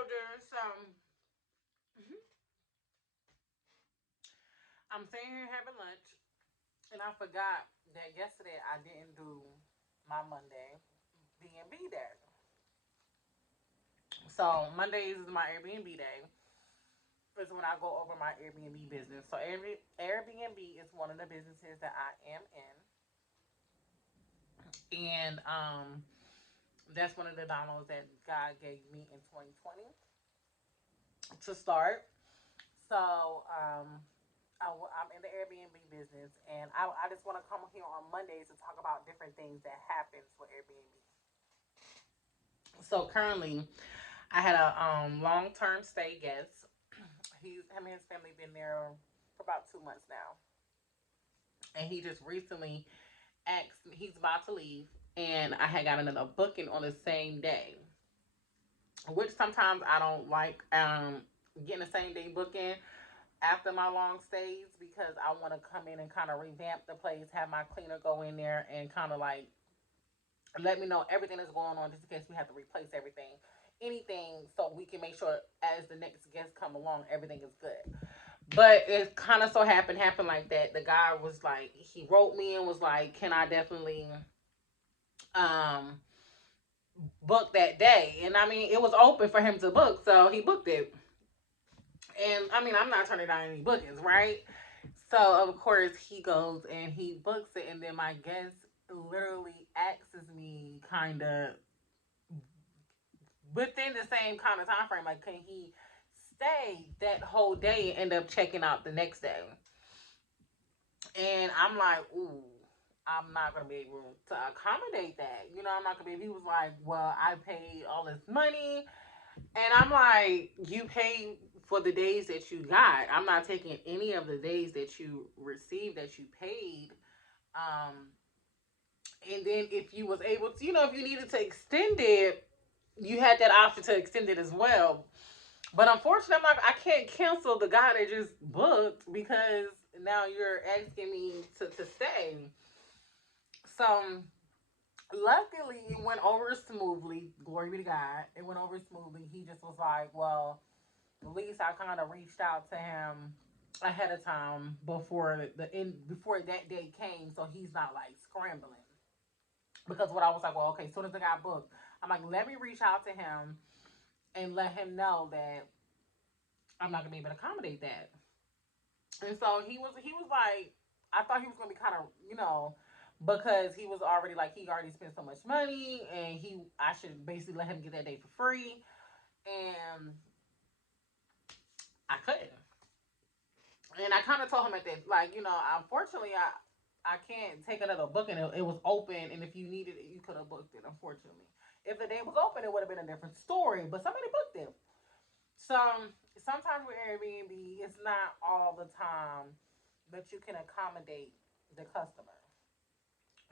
children. So I'm sitting here having lunch, and I forgot that yesterday I didn't do my Monday B&B day. So Mondays is my Airbnb day. Is when I go over my Airbnb business. So Airbnb is one of the businesses that I am in, and that's one of the downloads that God gave me in 2020 to start. So I'm in the Airbnb business, and I just want to come here on Mondays to talk about different things that happens with Airbnb. So currently, I had a long term stay guest. Him and his family been there for about 2 months now, and he just recently asked me, he's about to leave, and I had got another booking on the same day, which sometimes I don't like getting the same day booking after my long stays because I want to come in and kind of revamp the place, have my cleaner go in there and kind of like let me know everything that's going on just in case we have to replace everything, anything, so we can make sure as the next guests come along, everything is good. But it kind of so happened like that. The guy was like, he wrote me and was like, "Can I definitely um book that day?" And I mean, it was open for him to book, so he booked it. And I mean, I'm not turning down any bookings, right? So of course he goes and he books it, and then my guest literally asks me, kind of within the same kind of time frame, like, can he stay that whole day and end up checking out the next day? And I'm like, ooh, I'm not gonna be able to accommodate that. You know, I'm not gonna be. He was like, well, I paid all this money, and I'm like, you paid for the days that you got. I'm not taking any of the days that you received that you paid. Um, and then if you was able to, if you needed to extend it, you had that option to extend it as well. But unfortunately, I'm like, I can't cancel the guy that just booked because now you're asking me to stay. So luckily, it went over smoothly. Glory be to God. It went over smoothly. He just was like, well, at least I kind of reached out to him ahead of time before that day came, so he's not like scrambling. Because what I was like, well, okay, as soon as I got booked, I'm like, let me reach out to him and let him know that I'm not gonna be able to accommodate that. And so he was like, I thought he was gonna be kind of, because he was already like he already spent so much money, and I should basically let him get that day for free, and I couldn't. And I kind of told him at that, like, unfortunately, I can't take another booking. It was open, and if you needed it, you could have booked it. Unfortunately, if the day was open, it would have been a different story. But somebody booked it. So sometimes with Airbnb, it's not all the time that you can accommodate the customer.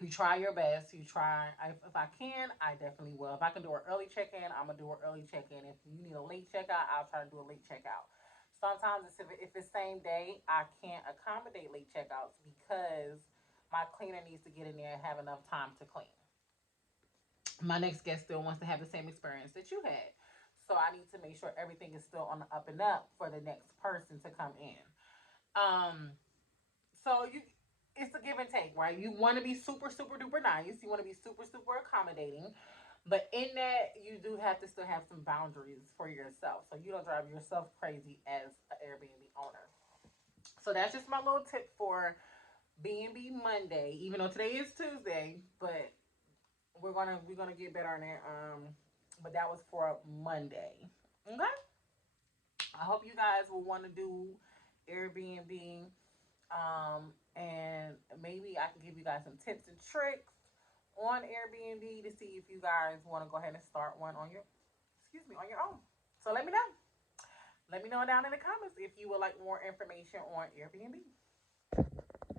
You try your best. You try. If I can, I definitely will. If I can do an early check in, I'm gonna do an early check in. If you need a late checkout, I'll try to do a late checkout. Sometimes if it's same day, I can't accommodate late checkouts because my cleaner needs to get in there and have enough time to clean. My next guest still wants to have the same experience that you had. So I need to make sure everything is still on the up and up for the next person to come in. Um, so it's a give and take, right? You want to be super, super duper nice. You want to be super, super accommodating. But in that, you do have to still have some boundaries for yourself. So you don't drive yourself crazy as an Airbnb owner. So that's just my little tip for B&B Monday. Even though today is Tuesday, but we're gonna get better on it. But that was for Monday. Okay. I hope you guys will want to do Airbnb. And maybe I can give you guys some tips and tricks on Airbnb to see if you guys want to go ahead and start one on your own. So let me know. Let me know down in the comments if you would like more information on Airbnb.